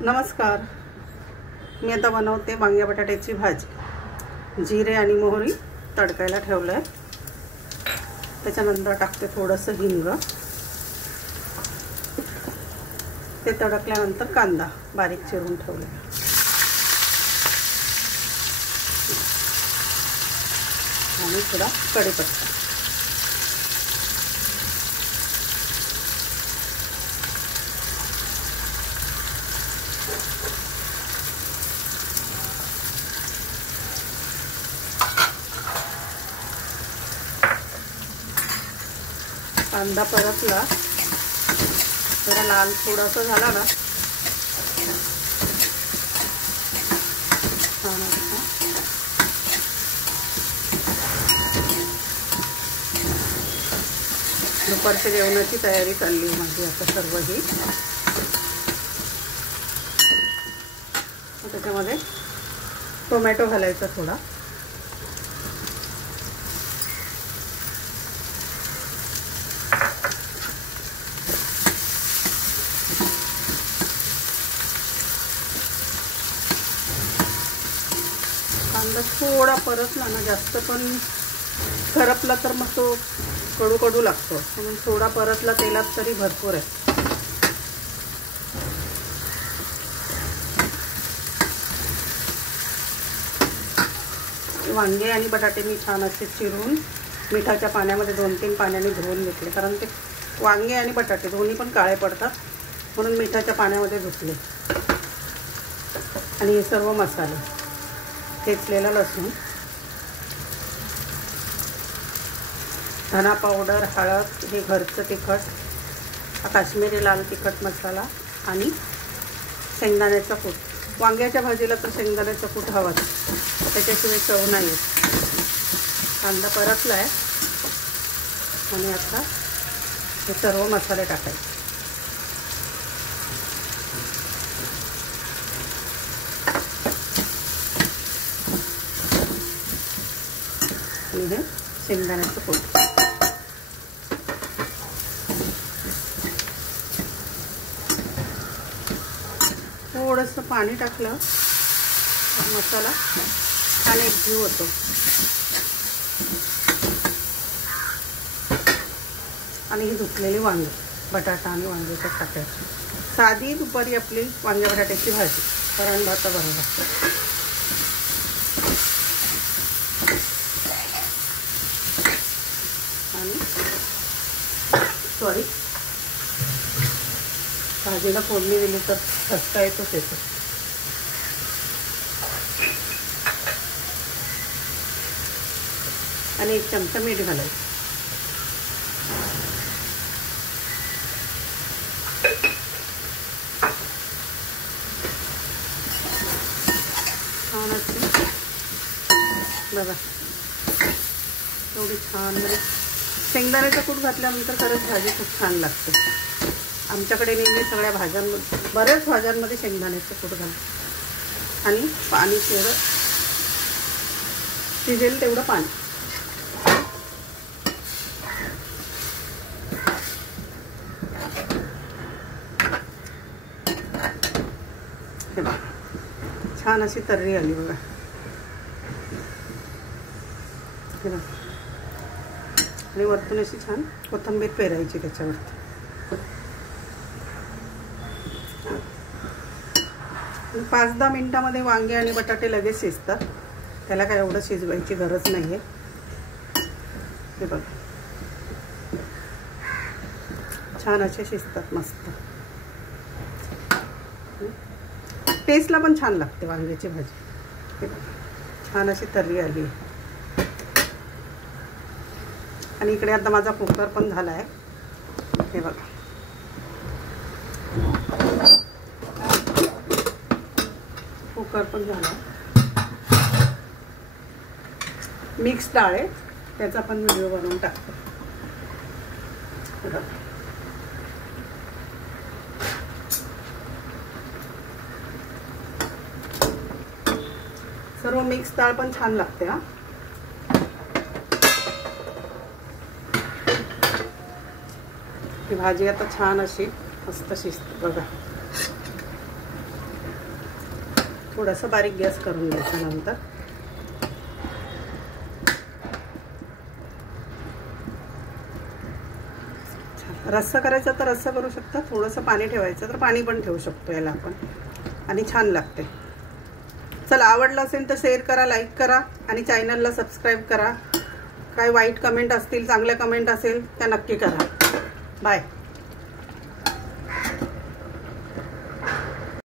नमस्कार, मी आता बनवते वांग्या बटाट्याची भाजी। जिरे आणि मोहरी तडकायला ठेवलं आहे। त्याच्यानंतर टाकते थोडंसं हिंग। ते तडकल्यानंतर कांदा बारीक चिरून ठेवला आणि थोडा कढीपत्ता। कांदा परतला, जरा लाल थोडासा झाला ना दुपारच्या जेवणाची तयारी चालली आहे माझी आता सर्व ही। त्याच्यामध्ये टोमॅटो घालायचा थोडा, कांदा थोडा परतला ना, जास्त पण करपला तर मग तो कडू कडू लागतो, म्हणून थोडा परतला तेलात तरी भरपूर आहे। वांगे आणि बटाटे मी छान असे चिरून मिठाच्या पाण्यामध्ये 2-3 पाण्याने धुवून घेतले, कारण ते वांगे आणि बटाटे दोन्ही पण काळे पडतात, म्हणून मिठाच्या पाण्यामध्ये धुतले। आणि हे सर्व मसाले, ठेचलेला लसूण, धना पावडर, हळद, हे घरचं तिखट, काश्मीरी लाल तिखट मसाला आणि शेंगदाण्याचा कूट। वांग्याच्या भाजीला तर शेंगदाण्याचा कूट हवाच, त्याच्याशिवाय चव नाही येत। कांदा परतला आहे आणि आता हे सर्व मसाले टाकायचे। आणि हे शेंगदाण्याचं कूट, थोडंसं पाणी टाकलं मसाला छान एकजीव होतो। आणि ही धुतलेली वांगी, बटाटा आणि वांगे टाकायची। साधी दुपारी आपली वांग्या बटाट्याची भाजी वरण भाताबरोबर। आणि सॉरी, भाजीला फोडणी दिली तर ठसका येतोच येतो। आणि 1 चमचा मीठ घालायचं। छान असते बघा, एवढी छान। म्हणजे शेंगदाण्याचा कूट घातल्यानंतर खरंच भाजी खूप छान लागते। आमच्याकडे नेहमी सगळ्या भाज्यांमध्ये, बऱ्याच भाज्यांमध्ये शेंगदाण्याचं कूट घालतो। आणि पाणी तेवढं शिजेल तेवढं पाणी। हे बघा छान अशी तर्री आली बघा। हे बघा, आणि वरतून अशी छान कोथिंबीर पेरायची त्याच्यावरती। 5-10 मिनिटांमध्ये वांगे आणि बटाटे लगेच शिजतात, त्याला काय एवढं शिजवायची गरज नाही आहे। हे बघा छान असे शिजतात मस्त। टेस्टला पण छान लागते वांग्याची भाजी। हे बघा छान अशी तर्री आली आहे। आणि इकडे आता माझा कुकर पण झाला आहे। हे बघा कुकर पण झाला। मिक्स डाळ आहे, त्याचा पण व्हिडिओ बनवून टाकतो। सर्व मिक्स डाळ पण छान लागते हा। ही भाजी आता छान अशी मस्त शिजते बघा। थोडासा बारीक गॅस करून घ्यायचा नंतर. रस्सा करायचा तर रस्सा करू शकता, थोडंसं पाणी ठेवायचं तर पाणी पण ठेवू शकतो याला आपण, आणि छान लागते. चला, आवडलं असेल तर शेअर करा, लाईक करा आणि चॅनलला सबस्क्राईब करा. काय वाईट कमेंट असतील, चांगल्या कमेंट असेल त्या नक्की करा. बाय.